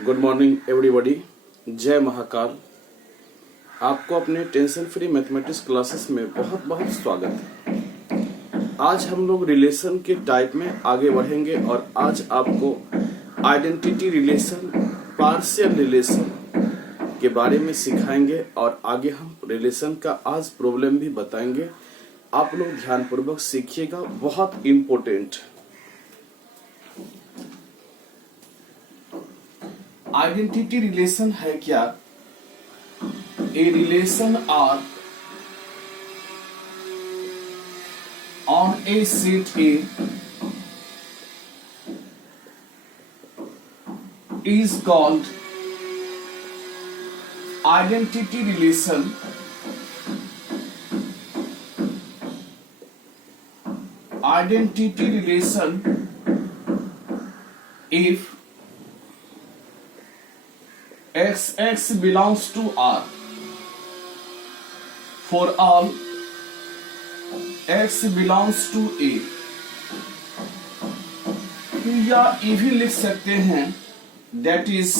Good morning everybody. जय महाकाल। आपको अपने टेंशन फ्री मैथमेटिक्स क्लासेस में बहुत बहुत स्वागत है। आज हम लोग रिलेशन के टाइप में आगे बढ़ेंगे और आज आपको आइडेंटिटी रिलेशन, पार्शियल रिलेशन के बारे में सिखाएंगे और आगे हम रिलेशन का आज प्रॉब्लम भी बताएंगे। आप लोग ध्यानपूर्वक सीखिएगा, बहुत इंपॉर्टेंट। आइडेंटिटी रिलेशन है क्या? A relation R on a set A is called identity relation. Identity relation if x belongs to R for all x belongs to A, या ये भी लिख सकते हैं that is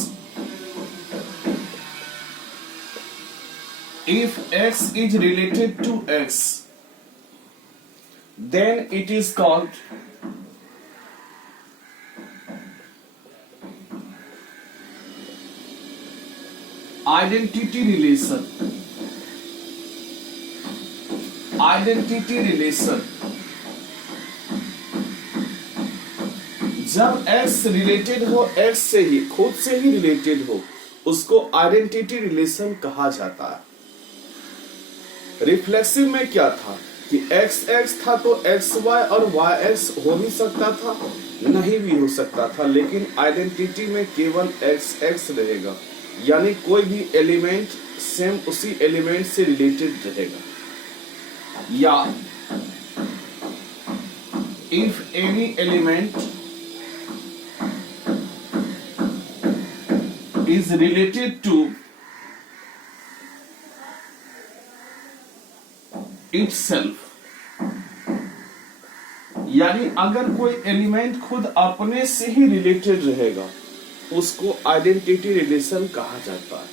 if x is related to x then it is called identity relation. Identity relation जब x related हो, x से ही, खुद से ही रिलेटेड हो, उसको आइडेंटिटी रिलेशन कहा जाता है। रिफ्लेक्सिव में क्या था कि x था तो xy और yx हो भी सकता था, नहीं भी हो सकता था, लेकिन आइडेंटिटी में केवल x रहेगा, यानी कोई भी एलिमेंट सेम उसी एलिमेंट से रिलेटेड रहेगा। या if any element is related to itself, यानी अगर कोई एलिमेंट खुद अपने से ही रिलेटेड रहेगा उसको आइडेंटिटी रिलेशन कहा जाता है।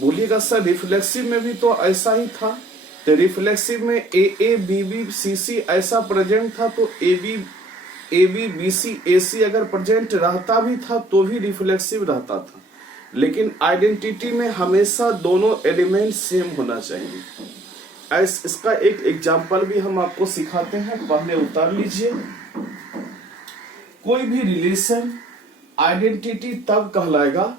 बोलिएगा सर रिफ्लेक्सिव में भी तो ऐसा ही था, तो रिफ्लेक्सिव में ए बी बी सी सी ऐसा प्रेजेंट था, तो ए बी बी सी ए सी अगर प्रेजेंट रहता भी था तो भी रिफ्लेक्सिव रहता था, लेकिन आइडेंटिटी में हमेशा दोनों एलिमेंट सेम होना चाहिए। इसका एक एग्जांपल भी हम आपको सिखाते हैं, पहले उतार लीजिए। कोई भी रिलेशन आइडेंटिटी तब कहलाएगा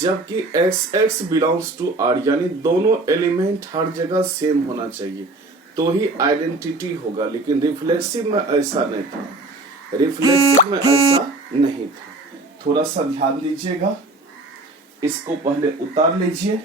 जबकि x बिलोंग्स टू R, यानी दोनों एलिमेंट हर जगह सेम होना चाहिए तो ही आइडेंटिटी होगा। लेकिन रिफ्लेक्सिव में ऐसा नहीं था, रिफ्लेक्सिव में ऐसा नहीं था। थोड़ा सा ध्यान दीजिएगा, इसको पहले उतार लीजिए।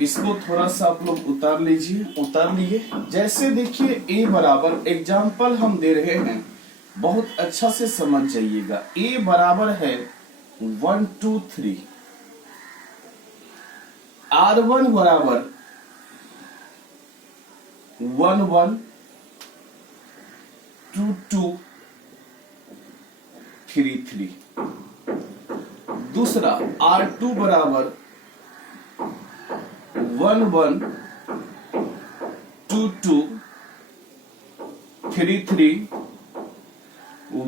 इसको थोड़ा सा आप लोग उतार लिए। जैसे देखिए a बराबर, एग्जाम्पल हम दे रहे हैं, बहुत अच्छा से समझ जाइएगा। a बराबर है 1 2 3, R1 बराबर 1 1 2 2 3 3। दूसरा R2 बराबर 1 1 2 2 3 3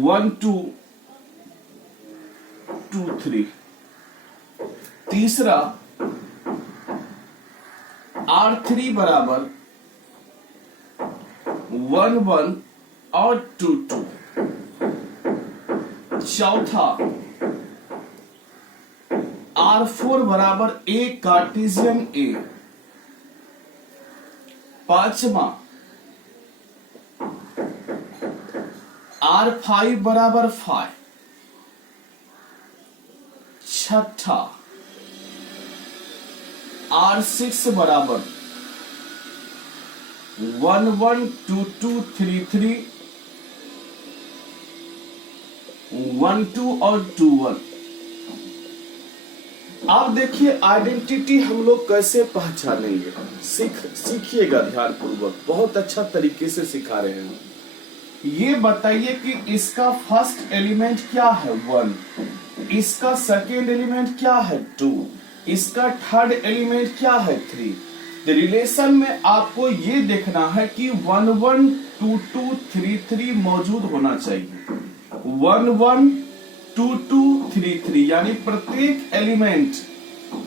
1 2 2 3। तीसरा R3 बराबर 1 1 और 2 2। चौथा R4 बराबर A कार्टेशियन A। पांचवा R5 बराबर 5। छठा R6 बराबर 1 1 2 2 3 3 1 2 और 2 1। अब देखिए आइडेंटिटी हम लोग कैसे पहचानेंगे, सीखिएगा ध्यान पूर्वक, बहुत अच्छा तरीके से सिखा रहे हैं। ये बताइए कि इसका फर्स्ट एलिमेंट क्या है 1, इसका सेकेंड एलिमेंट क्या है 2, इसका थर्ड एलिमेंट क्या है 3। तो रिलेशन में आपको ये देखना है कि 1 1 2 2 3 3 मौजूद होना चाहिए। 1 1 2 2 3 3 यानी प्रत्येक element,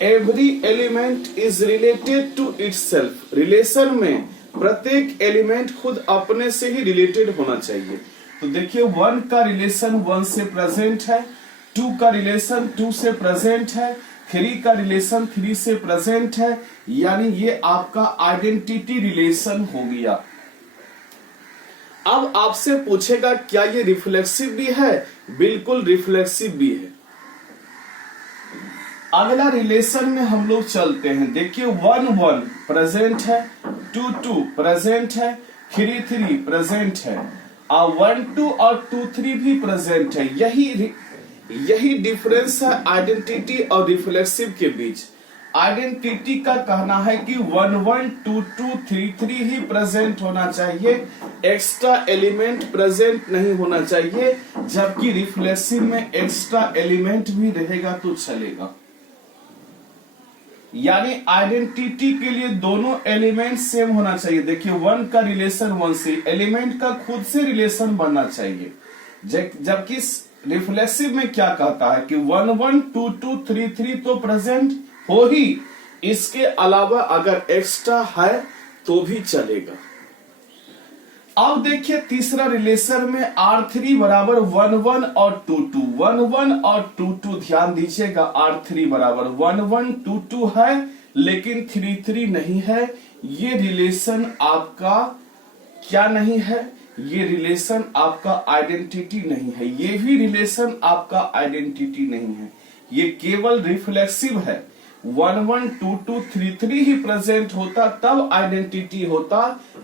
every element is related to itself. Relation में प्रत्येक एलिमेंट खुद अपने से ही रिलेटेड होना चाहिए। तो देखिए 1 का रिलेशन 1 से प्रेजेंट है, 2 का रिलेशन 2 से प्रेजेंट है, 3 का रिलेशन 3 से प्रेजेंट है, यानी ये आपका आइडेंटिटी रिलेशन हो गया। अब आपसे पूछेगा क्या ये रिफ्लेक्सिव भी है? बिल्कुल रिफ्लेक्सिव भी है। अगला रिलेशन में हम लोग चलते हैं। देखिए 1 1 प्रेजेंट है, 2 2 प्रेजेंट है, 3 3 प्रेजेंट है, और 1 2 और 2 3 भी प्रेजेंट है। यही डिफरेंस है आइडेंटिटी और रिफ्लेक्सिव के बीच। आइडेंटिटी का कहना है कि 1 1 2 2 3 3 ही प्रेजेंट होना चाहिए, एक्स्ट्रा एलिमेंट प्रेजेंट नहीं होना चाहिए, जबकि रिफ्लेक्सिव में एक्स्ट्रा एलिमेंट भी रहेगा तो चलेगा। यानी आइडेंटिटी के लिए दोनों एलिमेंट सेम होना चाहिए। देखिए 1 का रिलेशन 1 से, एलिमेंट का खुद से रिलेशन बनना चाहिए, जबकि रिफ्लेक्सिव में क्या कहता है कि 1 1 2 2 3 3 तो प्रेजेंट हो ही, इसके अलावा अगर एक्स्ट्रा है तो भी चलेगा। अब देखिए तीसरा रिलेशन में R3 बराबर 1 1 और 2 2, 1 1 और 2 2 ध्यान दीजिएगा। R3 बराबर 1 1 2 2 है लेकिन 3 3 नहीं है। ये रिलेशन आपका क्या नहीं है? ये रिलेशन आपका आइडेंटिटी नहीं है, ये भी रिलेशन आपका आइडेंटिटी नहीं है, ये केवल रिफ्लेक्सिव है। 1 1 2 2 3 3 ही प्रेजेंट होता तब आइडेंटिटी होता।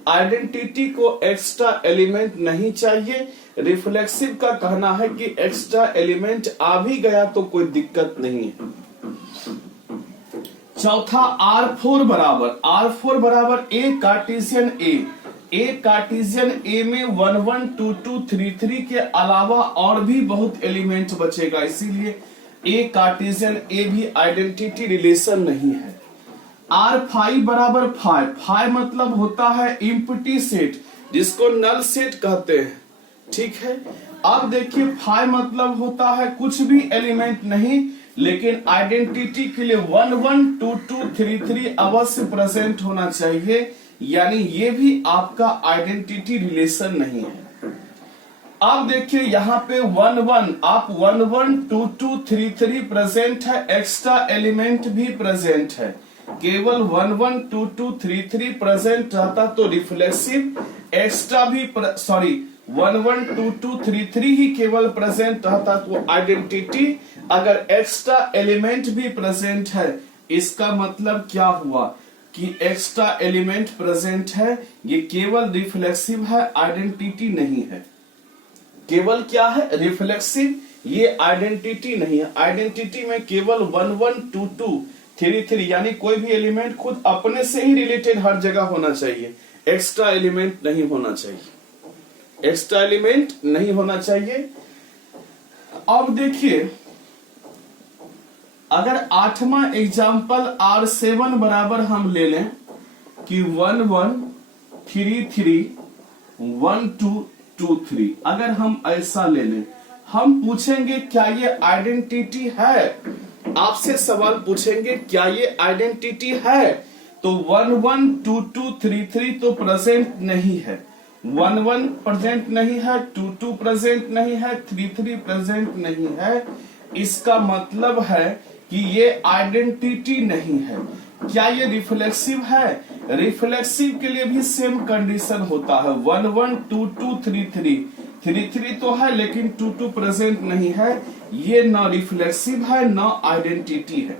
आइडेंटिटी को एक्स्ट्रा एलिमेंट नहीं चाहिए। रिफ्लेक्सिव का कहना है कि एक्स्ट्रा एलिमेंट आ भी गया तो कोई दिक्कत नहीं है। चौथा R4 बराबर ए कार्टेशियन ए कार्टेशियन ए में 1 1 2 2 3 3 के अलावा और भी बहुत एलिमेंट बचेगा, इसीलिए ए कार्टेशियन ए भी आइडेंटिटी रिलेशन नहीं है। R5 बराबर 5 मतलब होता है एम्प्टी सेट, जिसको नल सेट कहते हैं, ठीक है। अब देखिए 5 मतलब होता है कुछ भी एलिमेंट नहीं, लेकिन आइडेंटिटी के लिए 1 1 2 2 3 3 अवश्य प्रेजेंट होना चाहिए, यानी ये भी आपका आइडेंटिटी रिलेशन नहीं है। अब देखिए यहाँ पे 1 1, आप 1 1 2 2 3 3 प्रेजेंट है, एक्स्ट्रा एलिमेंट भी प्रेजेंट है। केवल 1 1 2 2 3 3 प्रेजेंट रहता तो रिफ्लेक्सिव, एक्स्ट्रा भी 1 1 2 2 3 3 ही केवल प्रेजेंट रहता तो आइडेंटिटी। अगर एक्स्ट्रा एलिमेंट भी प्रेजेंट है, इसका मतलब क्या हुआ कि एक्स्ट्रा एलिमेंट प्रेजेंट है, ये केवल रिफ्लेक्सिव है, आइडेंटिटी नहीं है। केवल क्या है? रिफ्लेक्सिव, ये आइडेंटिटी नहीं है। आइडेंटिटी में केवल 1 1 2 2 3 3 यानी कोई भी एलिमेंट खुद अपने से ही रिलेटेड हर जगह होना चाहिए, एक्स्ट्रा एलिमेंट नहीं होना चाहिए, एक्स्ट्रा एलिमेंट नहीं होना चाहिए। अब देखिए अगर 8वां एग्जाम्पल R7 बराबर हम ले लें कि 1 1 3 3 1 2 2 3, अगर हम ऐसा ले लें, हम पूछेंगे क्या ये आइडेंटिटी है? आपसे सवाल पूछेंगे क्या ये आइडेंटिटी है? तो 1 1 2 2 3 3 तो प्रेजेंट नहीं है, 1 1 प्रेजेंट नहीं है, 2 2 प्रेजेंट नहीं है, 3 3 प्रेजेंट नहीं है। इसका मतलब है कि ये आइडेंटिटी नहीं है। क्या ये रिफ्लेक्सिव है? रिफ्लेक्सिव के लिए भी सेम कंडीशन होता है, 1 1 2 2 3 3 तो है लेकिन 2 2 प्रेजेंट नहीं है। ये ना रिफ्लेक्सिव है ना आइडेंटिटी है।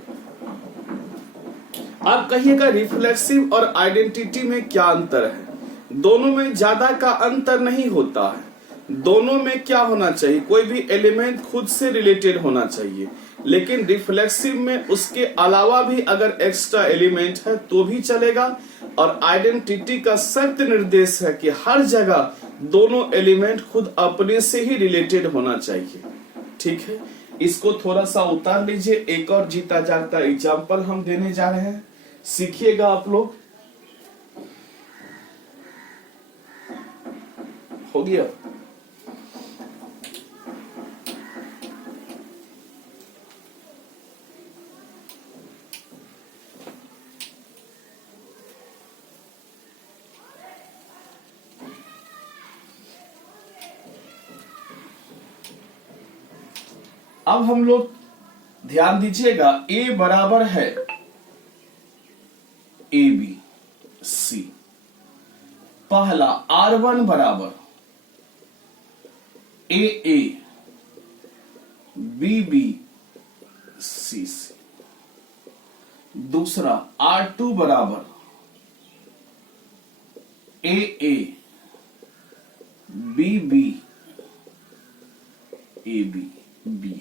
आप कहिएगा रिफ्लेक्सिव और आइडेंटिटी में क्या अंतर है? दोनों में ज्यादा का अंतर नहीं होता है। दोनों में क्या होना चाहिए, कोई भी एलिमेंट खुद से रिलेटेड होना चाहिए, लेकिन रिफ्लेक्सिव में उसके अलावा भी अगर एक्स्ट्रा एलिमेंट है तो भी चलेगा। और आइडेंटिटी का सख्त निर्देश है कि हर जगह दोनों एलिमेंट खुद अपने से ही रिलेटेड होना चाहिए। ठीक है, इसको थोड़ा सा उतार लीजिए। एक और जीता जागता एग्जाम्पल हम देने जा रहे हैं, सीखिएगा आप लोग। हो गया? अब हम लोग ध्यान दीजिएगा, ए बराबर है ए बी सी। पहला R1 बराबर a a B B C सी। दूसरा R2 बराबर a a B b a B b.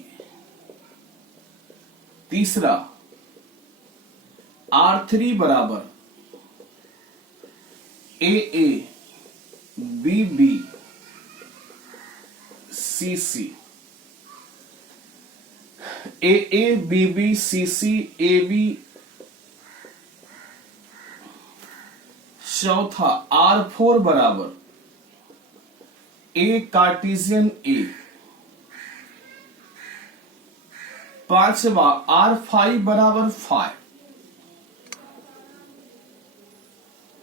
तीसरा R3 बराबर a a B B C c. A a B B C c a b. चौथा R4 बराबर ए Cartesian ए। पांचवा R5 बराबर 5।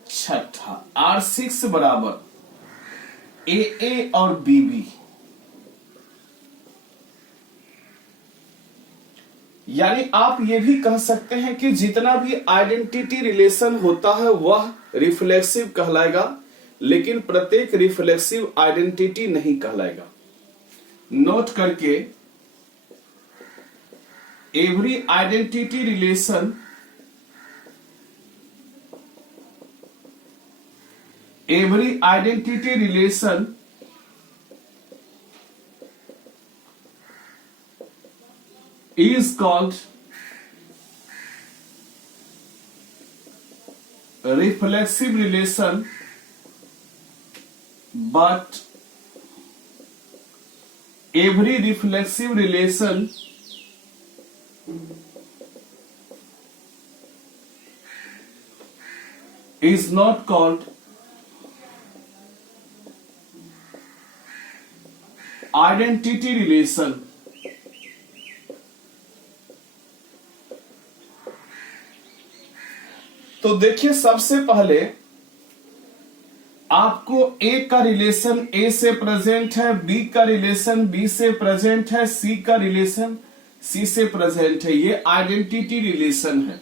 छठा R6 बराबर ए ए और बी बी। यानी आप ये भी कह सकते हैं कि जितना भी आइडेंटिटी रिलेशन होता है वह रिफ्लेक्सिव कहलाएगा, लेकिन प्रत्येक रिफ्लेक्सिव आइडेंटिटी नहीं कहलाएगा। नोट करके, every identity relation is called a reflexive relation, but every reflexive relation is not called identity relation. तो देखिए, सबसे पहले आपको ए का रिलेशन ए से प्रेजेंट है, बी का रिलेशन बी से प्रेजेंट है, सी का रिलेशन सी से प्रेजेंट है। ये आइडेंटिटी रिलेशन है।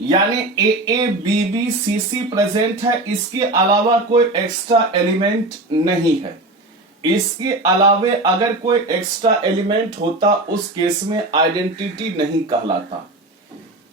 यानी a a B B C C present है, इसके अलावा कोई एक्स्ट्रा एलिमेंट नहीं है। इसके अलावे अगर कोई एक्स्ट्रा एलिमेंट होता उस केस में आइडेंटिटी नहीं कहलाता।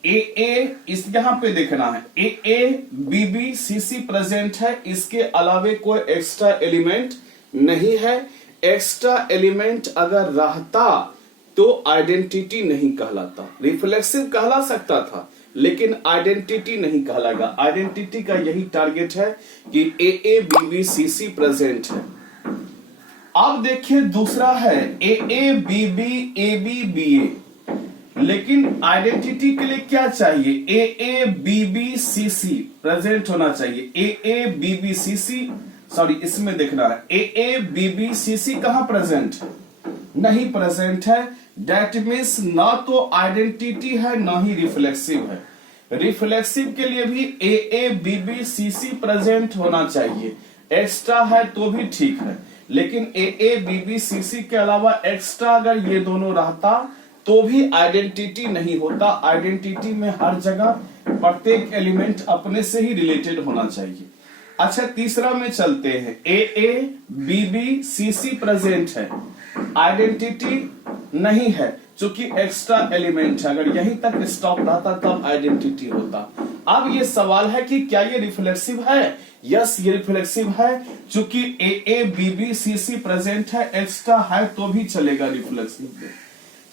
ए ए इस यहां पे देखना है, a a B B C C present है, इसके अलावे कोई एक्स्ट्रा एलिमेंट नहीं है। एक्स्ट्रा एलिमेंट अगर रहता तो आइडेंटिटी नहीं कहलाता। रिफ्लेक्सिव कहला सकता था लेकिन आइडेंटिटी नहीं कहलाएगा। आइडेंटिटी का यही टारगेट है कि a a B B C C present है। अब देखिए, दूसरा है a a B b a B b a, लेकिन आइडेंटिटी के लिए क्या चाहिए? A a B B C C present होना चाहिए। A a B B C c, sorry इसमें देखना है, a a B B C सी कहां प्रेजेंट है? नहीं प्रेजेंट है। डेट मीन्स ना तो आइडेंटिटी है ना ही रिफ्लेक्सिव है। रिफ्लेक्सिव के लिए भी a a B B C C present होना चाहिए। एक्स्ट्रा है तो भी ठीक है, लेकिन ए ए बी बी सी सी के अलावा एक्स्ट्रा अगर ये दोनों रहता तो भी आइडेंटिटी नहीं होता। आइडेंटिटी में हर जगह प्रत्येक एलिमेंट अपने से ही रिलेटेड होना चाहिए। अच्छा, तीसरा में चलते हैं। A a B B C C present है, आइडेंटिटी नहीं है, चूंकि एक्स्ट्रा एलिमेंट है। अगर यहीं तक स्टॉप रहता तब आइडेंटिटी होता। अब ये सवाल है कि क्या ये रिफ्लेक्सिव है? यस, ये रिफ्लेक्सिव है। चूंकि A B B C C present है, एक्स्ट्रा है तो भी चलेगा रिफ्लेक्सिव में।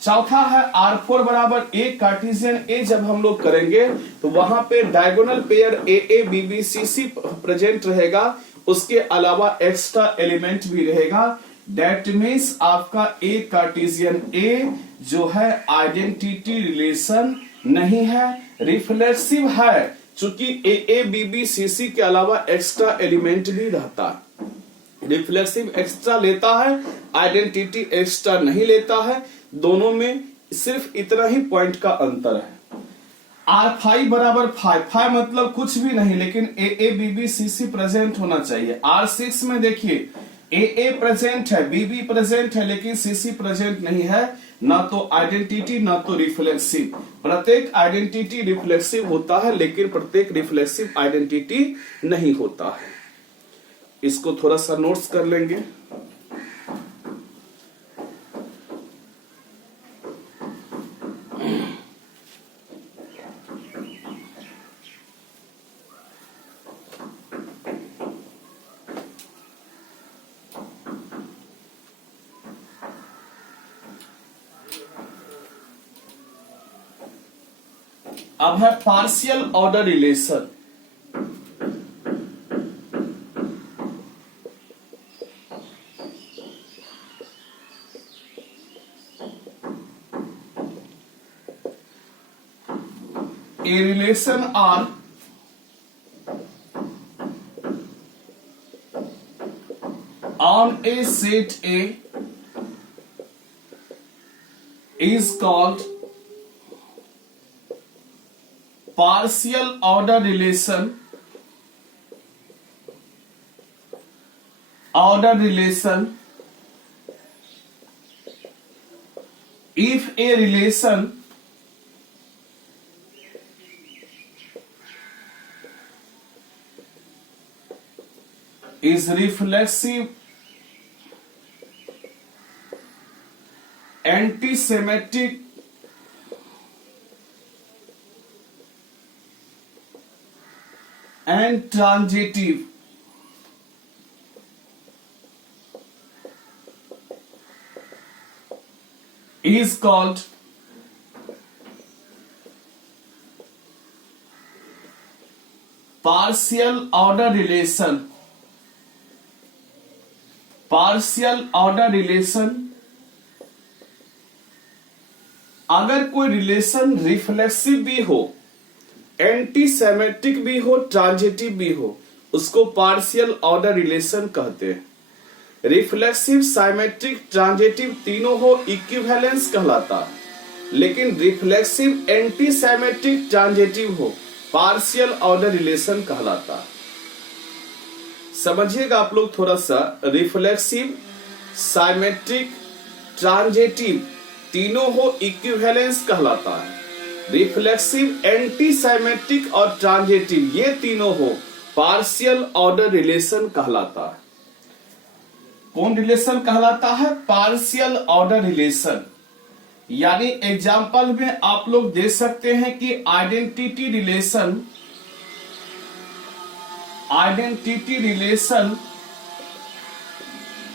चौथा है R4 बराबर ए कार्टेशियन ए। जब हम लोग करेंगे तो वहां पे diagonal pair A B B C C present रहेगा, उसके अलावा एक्स्ट्रा एलिमेंट भी रहेगा। दैट मीन्स आपका ए कार्टेशियन ए जो है आइडेंटिटी रिलेशन नहीं है, रिफ्लेक्सिव है। चूंकि ए बी बी सी सी के अलावा एक्स्ट्रा एलिमेंट भी रहता है। रिफ्लेक्सिव एक्स्ट्रा लेता है, आइडेंटिटी एक्स्ट्रा नहीं लेता है। दोनों में सिर्फ इतना ही पॉइंट का अंतर है। R5 बराबर 5 मतलब कुछ भी नहीं, लेकिन A B B C C present होना चाहिए। R6 में देखिए ए प्रेजेंट है, बी बी प्रेजेंट है, लेकिन सी सी प्रेजेंट नहीं है। ना तो आइडेंटिटी ना तो रिफ्लेक्सिव। प्रत्येक आइडेंटिटी रिफ्लेक्सिव होता है, लेकिन प्रत्येक रिफ्लेक्सिव आइडेंटिटी नहीं होता है। इसको थोड़ा सा नोट्स कर लेंगे। अब है partial order relation. A relation R on a set A is called partial order relation. Order relation if a relation is reflexive, antisymmetric, and transitive, is called partial order relation. Partial order relation, अगर कोई relation reflexive भी हो, anti symmetric भी हो, transitive भी हो, उसको partial order relation कहते हैं। रिफ्लेक्सिव, साइमेट्रिक, ट्रांजिटिव तीनों हो इक्विवेलेंस कहलाता है। लेकिन रिफ्लेक्सिव, एंटी सेमेट्रिक, ट्रांजिटिव हो, पार्शियल ऑर्डर रिलेशन कहलाता है। समझिएगा आप लोग थोड़ा सा। रिफ्लेक्सिव, साइमेट्रिक, ट्रांजिटिव तीनों हो इक्विवेलेंस कहलाता है। रिफ्लेक्सिव, एंटी साइमेट्रिक और ट्रांजिटिव ये तीनों हो पार्शियल ऑर्डर रिलेशन कहलाता है। कौन रिलेशन कहलाता है? Partial order relation. यानी एग्जाम्पल में आप लोग दे सकते हैं कि identity relation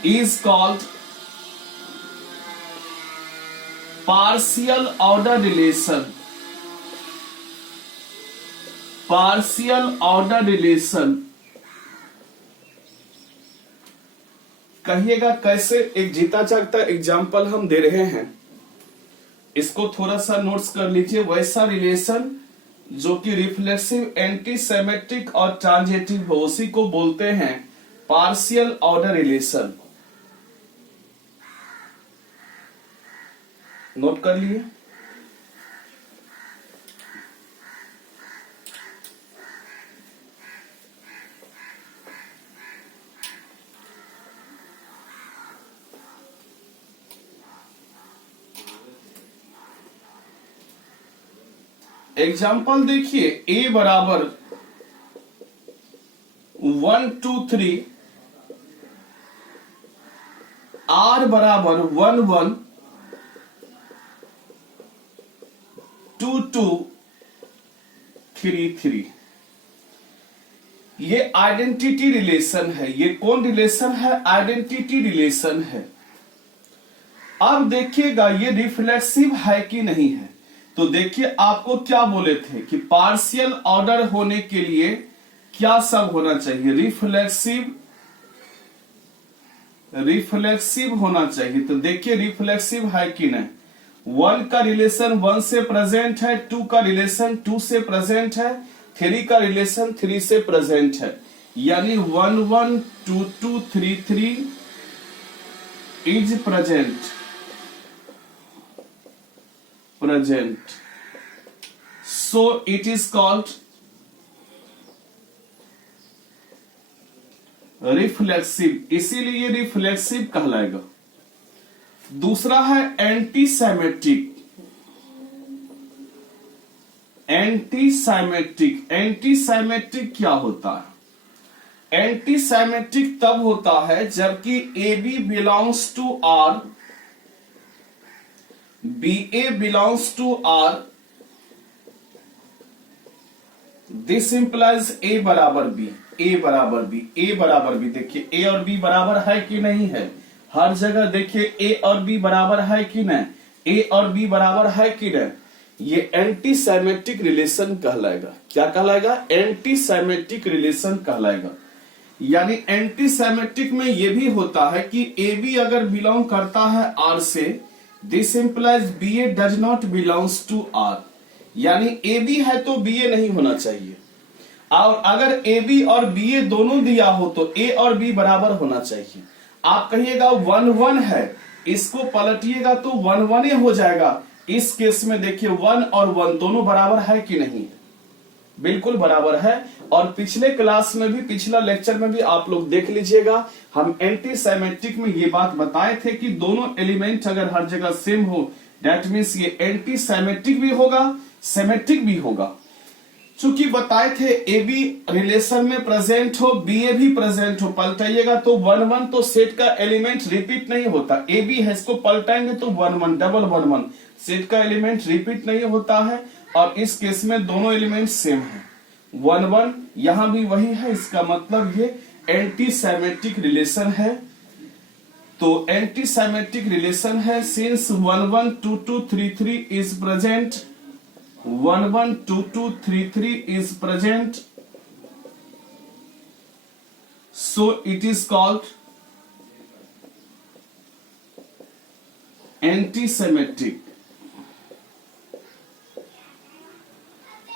is called partial order relation. Partial order relation कहिएगा कैसे? एक जीता जागता एग्जाम्पल हम दे रहे हैं, इसको थोड़ा सा नोट्स कर लीजिए। वैसा रिलेशन जो कि रिफ्लेक्सिव, एंटी सेमेट्रिक और ट्रांजिटिव हो, उसी को बोलते हैं पार्शियल ऑर्डर रिलेशन। नोट कर लिए? एग्जाम्पल देखिए, ए बराबर 1 2 3, आर बराबर 1 1 2 2 3 3 ये आइडेंटिटी रिलेशन है। ये कौन रिलेशन है? आइडेंटिटी रिलेशन है। अब देखिएगा ये रिफ्लेक्सिव है कि नहीं है। तो देखिए आपको क्या बोले थे कि पार्शियल ऑर्डर होने के लिए क्या सब होना चाहिए? रिफ्लेक्सिव होना चाहिए। तो देखिए रिफ्लेक्सिव है कि नहीं। 1 का रिलेशन 1 से प्रेजेंट है, 2 का रिलेशन 2 से प्रेजेंट है, 3 का रिलेशन 3 से प्रेजेंट है। यानी 1 1 2 2 3 3 is present. So it is called reflexive, इसीलिए ये रिफ्लेक्सिव कहलाएगा। दूसरा है एंटीसाइमेट्रिक। एंटीसाइमेट्रिक क्या होता है? एंटीसाइमेट्रिक तब होता है जबकि AB belongs to R, BA belongs to R, this implies A बराबर B, A बराबर B, A बराबर B। देखिए A और B बराबर है कि नहीं है? हर जगह देखिए A और B बराबर है कि नहीं? A और B बराबर है कि नहीं? ये एंटीसाइमेट्रिक रिलेशन कहलाएगा। क्या कहलाएगा? एंटीसाइमेट्रिक रिलेशन कहलाएगा। यानी एंटीसाइमेट्रिक में ये भी होता है कि AB अगर बिलोंग करता है R से, this implies BA does not belongs to R। यानी AB है तो BA नहीं होना चाहिए, और अगर AB और BA दोनों दिया हो तो A और B बराबर होना चाहिए। आप कहिएगा 1 1 है, इसको पलटिएगा तो 1 1 हो जाएगा। इस केस में देखिए 1 और 1 दोनों बराबर है कि नहीं? बिल्कुल बराबर है। और पिछले क्लास में भी, पिछला लेक्चर में भी आप लोग देख लीजिएगा, हम एंटीसाइमेट्रिक में ये बात बताए थे कि दोनों एलिमेंट अगर हर जगह सेम हो, दैट मीन्स ये एंटीसाइमेट्रिक भी होगा, सिमेट्रिक भी होगा। चूंकि बताए थे AB रिलेशन में प्रेजेंट हो, BA भी प्रेजेंट हो, पलटाइएगा तो 1 1, तो सेट का एलिमेंट रिपीट नहीं होता। AB है, इसको पलटाएंगे तो 1 1 डबल 1 1, सेट का एलिमेंट रिपीट नहीं होता है। और इस केस में दोनों एलिमेंट सेम है, 1 1, यहां भी वही है। इसका मतलब ये एंटीसाइमेट्रिक रिलेशन है। तो एंटीसाइमेट्रिक रिलेशन है since 1 1 2 2 3 3 is present, 1 1 2 2 3 3 is present, so it is called antisymmetric।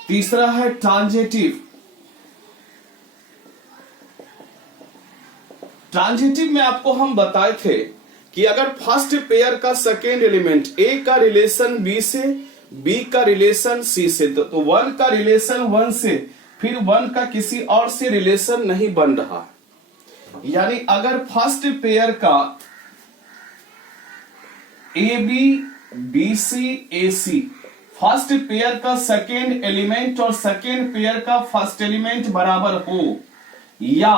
तीसरा है ट्रांजिटिव। ट्रांजिटिव में आपको हम बताए थे कि अगर फर्स्ट पेयर का सेकेंड एलिमेंट A का रिलेशन B से, B का रिलेशन C से, तो 1 का रिलेशन 1 से, फिर 1 का किसी और से रिलेशन नहीं बन रहा। यानी अगर फर्स्ट पेयर का AB BC AC, first pair का सेकेंड एलिमेंट और सेकेंड पेयर का फर्स्ट एलिमेंट बराबर हो, या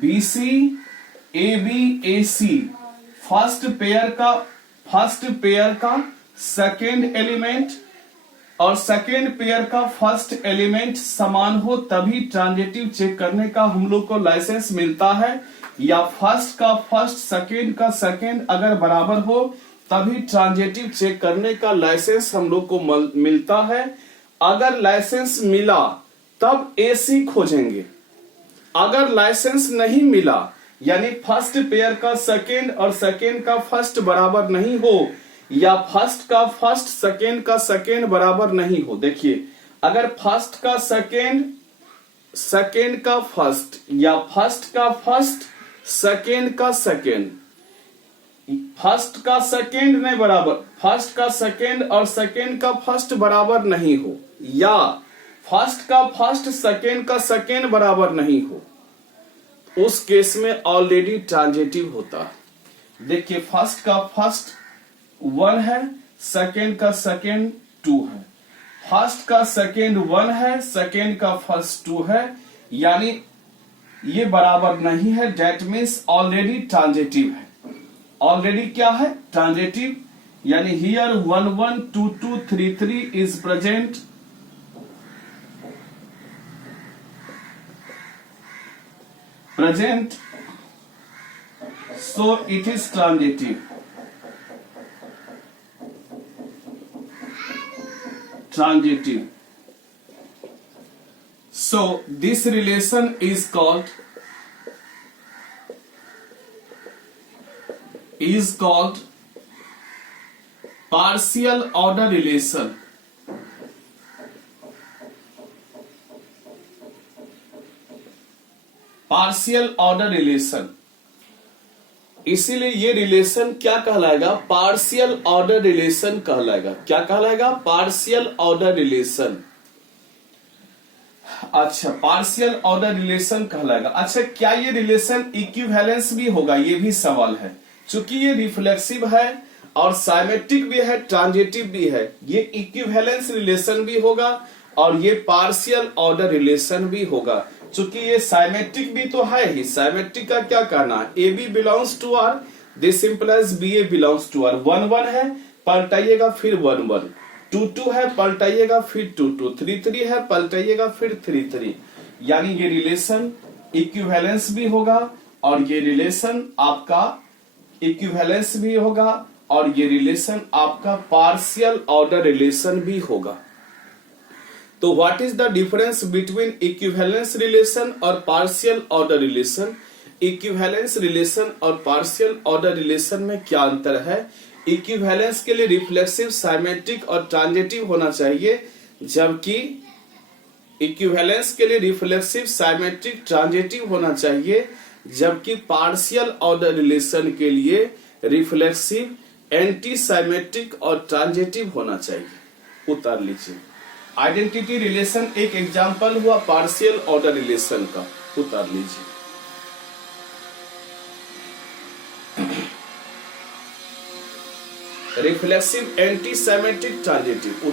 BC AB AC first pair का सेकेंड एलिमेंट और सेकेंड पेयर का फर्स्ट एलिमेंट समान हो, तभी ट्रांजिटिव चेक करने का हम लोग को लाइसेंस मिलता है। या फर्स्ट का फर्स्ट, सेकेंड का सेकेंड अगर बराबर हो, तभी ट्रांजिटिव चेक करने का लाइसेंस हम लोग को मिलता है। अगर लाइसेंस मिला तब AC खोजेंगे। अगर लाइसेंस नहीं मिला, यानी फर्स्ट पेयर का सेकेंड और सेकेंड का फर्स्ट बराबर नहीं हो, या फर्स्ट का फर्स्ट सेकेंड का सेकेंड बराबर नहीं हो। देखिए अगर फर्स्ट का सेकेंड, सेकेंड का फर्स्ट, या फर्स्ट का फर्स्ट सेकेंड का सेकेंड, फर्स्ट का सेकेंड नहीं बराबर, फर्स्ट का सेकेंड और सेकेंड का फर्स्ट बराबर नहीं हो, या फर्स्ट का फर्स्ट सेकेंड का सेकेंड बराबर नहीं हो, उस केस में ऑलरेडी ट्रांजिटिव होता है। देखिए फर्स्ट का फर्स्ट 1 है, सेकेंड का सेकेंड 2 है, फर्स्ट का सेकेंड 1 है, सेकेंड का फर्स्ट 2 है, यानी ये बराबर नहीं है। दैट मीन्स ऑलरेडी ट्रांजिटिव है। ऑलरेडी क्या है? ट्रांजिटिव। यानी here 1 1 2 2 3 3 is present, present, so it is transitive. Transitive. So this relation is called partial order relation. Partial order relation. इसीलिए ये रिलेशन क्या कहलाएगा? पार्शियल ऑर्डर रिलेशन कहलाएगा. क्या कहलाएगा? Partial order relation. अच्छा, पार्शियल ऑर्डर रिलेशन कहलाएगा. अच्छा, क्या ये रिलेशन इक्विवेलेंस भी होगा? ये भी सवाल है. चूंकि ये रिफ्लेक्सिव है और साइमेट्रिक भी है, ट्रांजिटिव भी है, ये इक्विवेलेंस रिलेशन भी होगा और ये पार्शियल ऑर्डर रिलेशन भी होगा. चूंकि ये साइमेट्रिक भी तो है ही. साइमेट्रिक का क्या कहना है? A B belongs to R, this implies B A belongs to R. 1 1 है, पलटाइएगा फिर 1 1. 2 2 है, पलटाइएगा फिर 2 2. 3 3 है, पलटाइएगा फिर 3 3. यानी ये रिलेशन इक्विवेलेंस भी होगा और ये रिलेशन आपका इक्विवेलेंस भी होगा और ये रिलेशन आपका पार्शियल ऑर्डर रिलेशन भी होगा. तो what is the difference between equivalence relation और partial order relation? Equivalence relation और पार्शियल ऑर्डर रिलेशन में क्या अंतर है? इक्विवेलेंस के लिए रिफ्लेक्सिव, साइमेट्रिक और ट्रांजिटिव होना चाहिए, जबकि इक्विवेलेंस के लिए रिफ्लेक्सिव, साइमेट्रिक, ट्रांजिटिव होना चाहिए, जबकि पार्शियल ऑर्डर रिलेशन के लिए रिफ्लेक्सिव, एंटी साइमेट्रिक और ट्रांजिटिव होना चाहिए. उतार लीजिए. आइडेंटिटी रिलेशन एक एग्जाम्पल हुआ पार्शियल ऑर्डर रिलेशन का. उतार लीजिए. Reflexive, anti symmetric, transitive.